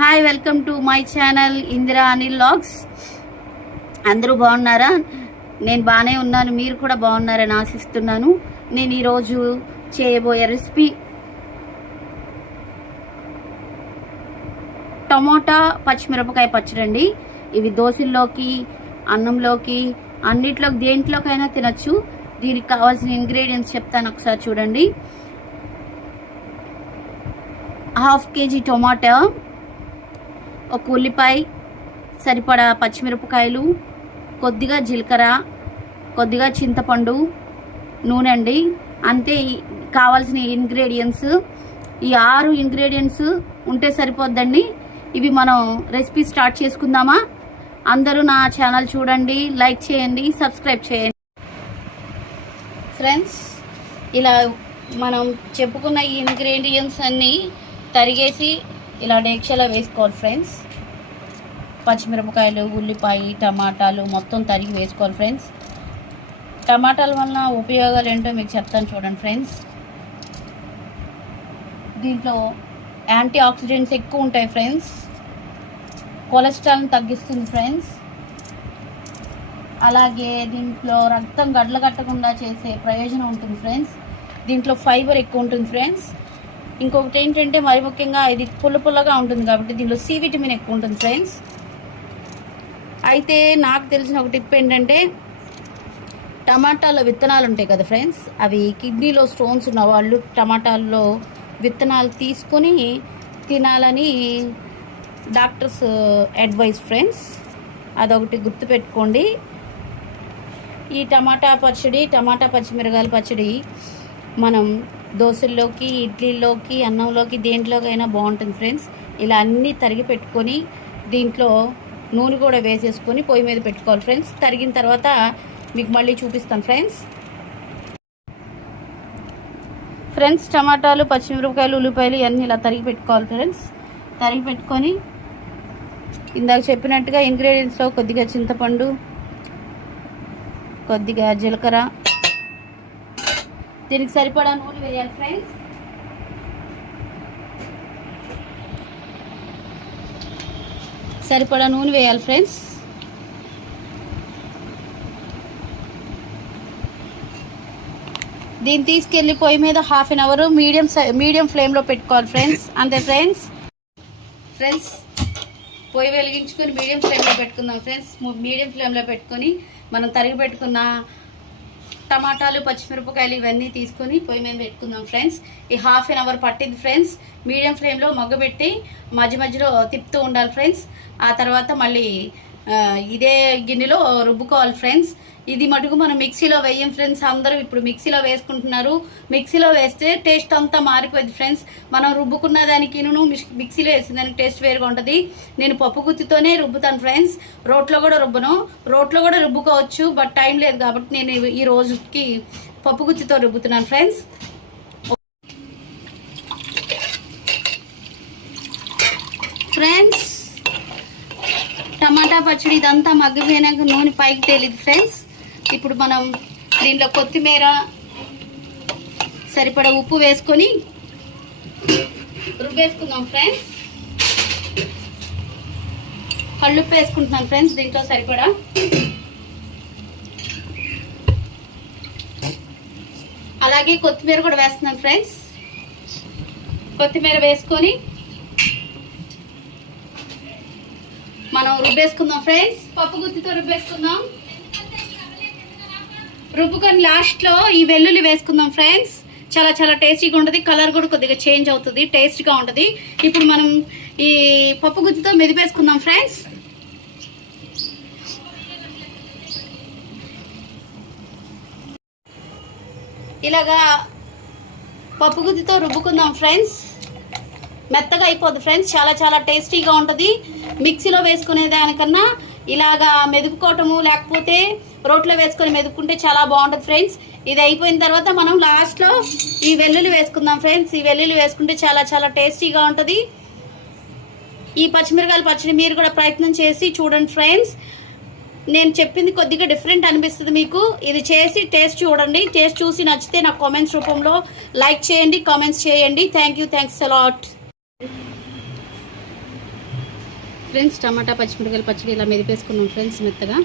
Hi, welcome to my channel Indira Anil vlogs. అందరూ బాగున్నారా? నేను బాగానే ఉన్నాను, మీరు కూడా బాగున్నారని ఆశిస్తున్నాను. నేను ఈరోజు చేయబోయే రెసిపీ టమోటా పచ్చిమిరపకాయ పచ్చడి అండి. ఇవి దోశల్లోకి, అన్నంలోకి, అన్నిట్లోకి దేంట్లోకైనా తినచ్చు. దీనికి కావాల్సిన ఇంగ్రీడియంట్స్ చెప్తాను, ఒకసారి చూడండి. 1/2 kg టొమాటో, ఒక ఉల్లిపాయ, సరిపడా పచ్చిమిరపకాయలు, కొద్దిగా జీలకర్ర, కొద్దిగా చింతపండు, నూనె అండి. అంతే కావాల్సిన ఇంగ్రీడియంట్స్. ఈ 6 ఇంగ్రీడియంట్స్ ఉంటే సరిపోద్దండి. ఇవి మనం రెసిపీ స్టార్ట్ చేసుకుందామా? అందరూ నా ఛానల్ చూడండి, లైక్ చేయండి, సబ్స్క్రైబ్ చేయండి. ఫ్రెండ్స్, ఇలా మనం చెప్పుకున్న ఈ ఇంగ్రీడియంట్స్ అన్నీ తరిగేసి ఇలా డేక్షలో వేసుకోవాలి ఫ్రెండ్స్. పచ్చిమిరపకాయలు, ఉల్లిపాయ, టమాటాలు మొత్తం తరిగి వేసుకోవాలి ఫ్రెండ్స్. టమాటాల వలన ఉపయోగాలు ఏంటో మీకు చెప్తాను చూడండి ఫ్రెండ్స్. దీంట్లో యాంటీ ఆక్సిడెంట్స్ ఎక్కువ ఉంటాయి ఫ్రెండ్స్. కొలెస్ట్రాల్ని తగ్గిస్తుంది ఫ్రెండ్స్. అలాగే దీంట్లో రక్తం గడ్డలగట్టకుండా చేసే ప్రయోజనం ఉంటుంది ఫ్రెండ్స్. దీంట్లో ఫైబర్ ఎక్కువ ఉంటుంది ఫ్రెండ్స్. ఇంకొకటి ఏంటంటే, మరి ముఖ్యంగా ఇది పుల్లగా ఉంటుంది కాబట్టి దీనిలో సి విటమిన్ ఎక్కువ ఉంటుంది ఫ్రెండ్స్. అయితే నాకు తెలిసిన ఒక టిప్ ఏంటంటే, టమాటాలో విత్తనాలు ఉంటాయి కదా ఫ్రెండ్స్, అవి కిడ్నీలో స్టోన్స్ ఉన్న వాళ్ళు టమాటాల్లో విత్తనాలు తీసుకొని తినాలని డాక్టర్స్ అడ్వైస్ ఫ్రెండ్స్. అదొకటి గుర్తుపెట్టుకోండి. ఈ టమాటా పచ్చిమిరకాయల పచ్చడి మనం దోశల్లోకి, ఇడ్లీలోకి, అన్నంలోకి, దేంట్లోకైనా బాగుంటుంది ఫ్రెండ్స్. ఇలా అన్నీ తరిగి పెట్టుకొని దీంట్లో నూనె కూడా వేసేసుకొని పొయ్యి మీద పెట్టుకోవాలి ఫ్రెండ్స్. తరిగిన తర్వాత మీకు మళ్ళీ చూపిస్తాను ఫ్రెండ్స్. టమాటాలు, పచ్చిమిరపకాయలు, ఉల్లిపాయలు ఇవన్నీ ఇలా తరిగి పెట్టుకోవాలి ఫ్రెండ్స్. తరిగి పెట్టుకొని ఇందాక చెప్పినట్టుగా ఇంగ్రీడియంట్స్లో కొద్దిగా చింతపండు, కొద్దిగా జీలకర్ర, దీనికి సరిపడా నూనె వేయాలి ఫ్రెండ్స్. సరిపడా నూనె వేయాలి ఫ్రెండ్స్. దీన్ని తీసుకెళ్ళి పొయ్యి మీద 1/2 అవర్ మీడియం ఫ్లేమ్లో పెట్టుకోవాలి ఫ్రెండ్స్. అంతే ఫ్రెండ్స్. పొయ్యి వెలిగించుకొని మీడియం ఫ్లేమ్లో పెట్టుకుందాం ఫ్రెండ్స్. మీడియం ఫ్లేమ్లో పెట్టుకొని మనం తరిగి పెట్టుకున్న టమాటాలు, పచ్చిమిరపకాయలు ఇవన్నీ తీసుకొని పొయ్యి మీద పెట్టుకుందాం ఫ్రెండ్స్. ఈ 1/2 అవర్ పట్టింది ఫ్రెండ్స్. మీడియం ఫ్లేమ్లో మగ్గబెట్టి మధ్యలో తిప్పుతూ ఉండాలి ఫ్రెండ్స్. ఆ తర్వాత మళ్ళీ ఇదే గిన్నెలో రుబ్బుకోవాలి ఫ్రెండ్స్. ఇది మటుకు మనం మిక్సీలో వేయం ఫ్రెండ్స్. అందరూ ఇప్పుడు మిక్సీలో వేసుకుంటున్నారు. మిక్సీలో వేస్తే టేస్ట్ అంతా మారిపోయింది ఫ్రెండ్స్. మనం రుబ్బుకున్న దానికి మిక్సీలో వేసిన దానికి టేస్ట్ వేరుగా ఉంటుంది. నేను పప్పు గుత్తితోనే రుబ్బుతాను ఫ్రెండ్స్. రోట్లో కూడా రుబ్బను. రోట్లో కూడా రుబ్బుకోవచ్చు, బట్ టైం లేదు కాబట్టి నేను ఈ రోజుకి పప్పు గుత్తితో రుబ్బుతున్నాను ఫ్రెండ్స్. టమాటా పచ్చడి ఇదంతా మగ్గిపోయినాక నూనె పైకి తేలింది ఫ్రెండ్స్. ఇప్పుడు మనం దీంట్లో కొత్తిమీర, సరిపడా ఉప్పు వేసుకొని రుబ్బేసుకుందాం ఫ్రెండ్స్. కళ్ళుప్పు వేసుకుంటున్నాను ఫ్రెండ్స్ దీంట్లో సరిపడా. అలాగే కొత్తిమీర కూడా వేస్తున్నాను ఫ్రెండ్స్. కొత్తిమీర వేసుకొని మనం రుబ్బేసుకుందాం ఫ్రెండ్స్. పప్పు గుత్తితో రుబ్బేసుకుందాం. రుబ్బుకొని లాస్ట్లో ఈ వెల్లుల్లి వేసుకుందాం ఫ్రెండ్స్. చాలా చాలా టేస్టీగా ఉంటుంది. కలర్ కూడా కొద్దిగా చేంజ్ అవుతుంది, టేస్ట్గా ఉంటుంది. ఇప్పుడు మనం ఈ పప్పు గుత్తితో మెదిపేసుకుందాం ఫ్రెండ్స్. ఇలాగా పప్పు గుత్తితో రుబ్బుకుందాం ఫ్రెండ్స్. మెత్తగా అయిపోద్ది ఫ్రెండ్స్. చాలా చాలా టేస్టీగా ఉంటుంది. మిక్సీలో వేసుకునే దానికన్నా ఇలాగా మెదుపుకోవటము, లేకపోతే రోట్లో వేసుకొని మెదుపుకుంటే చాలా బాగుంటుంది ఫ్రెండ్స్. ఇది అయిపోయిన తర్వాత మనం లాస్ట్లో ఈ వెల్లుల్లి వేసుకుందాం ఫ్రెండ్స్. ఈ వెల్లుల్లి వేసుకుంటే చాలా చాలా టేస్టీగా ఉంటుంది. ఈ పచ్చిమిరకాయల పచ్చడి మీరు కూడా ప్రయత్నం చేసి చూడండి ఫ్రెండ్స్. నేను చెప్పింది కొద్దిగా డిఫరెంట్ అనిపిస్తుంది మీకు. ఇది చేసి టేస్ట్ చూడండి. టేస్ట్ చూసి నచ్చితే నాకు కామెంట్స్ రూపంలో లైక్ చేయండి, కామెంట్స్ చేయండి. Thanks a lot. ఫ్రెండ్స్ టమాటా పచ్చిమిరపకాయల పచ్చడి ఇలా మెదిపేసుకున్నాం ఫ్రెండ్స్ మెత్తగా.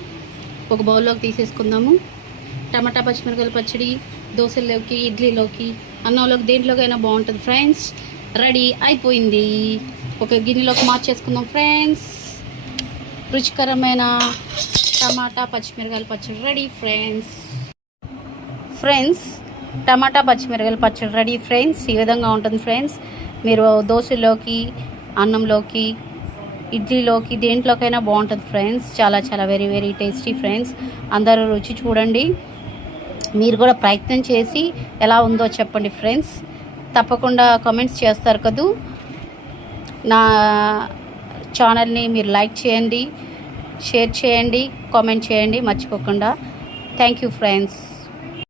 ఒక బౌల్లోకి తీసేసుకుందాము. టమాటా పచ్చిమిరపకాయల పచ్చడి దోశల్లోకి, ఇడ్లీలోకి, అన్నంలోకి, దేంట్లోకైనా బాగుంటుంది ఫ్రెండ్స్. రెడీ అయిపోయింది. ఒక గిన్నెలోకి మార్చేసుకుందాం ఫ్రెండ్స్. రుచికరమైన టమాటా పచ్చిమిరపకాయల పచ్చడి రెడీ ఫ్రెండ్స్. టమాటా పచ్చిమిరపకాయల పచ్చడి రెడీ ఫ్రెండ్స్. ఈ విధంగా ఉంటుంది ఫ్రెండ్స్. మీరు దోశలోకి, అన్నంలోకి, ఇడ్లీలోకి, దేంట్లోకైనా బాగుంటుంది ఫ్రెండ్స్. చాలా చాలా వెరీ వెరీ టేస్టీ ఫ్రెండ్స్. అందరూ రుచి చూడండి. మీరు కూడా ప్రయత్నం చేసి ఎలా ఉందో చెప్పండి ఫ్రెండ్స్. తప్పకుండా కామెంట్స్ చేస్తారు కదూ. నా ఛానల్ని మీరు లైక్ చేయండి, షేర్ చేయండి, కామెంట్ చేయండి మర్చిపోకుండా. Thank you friends.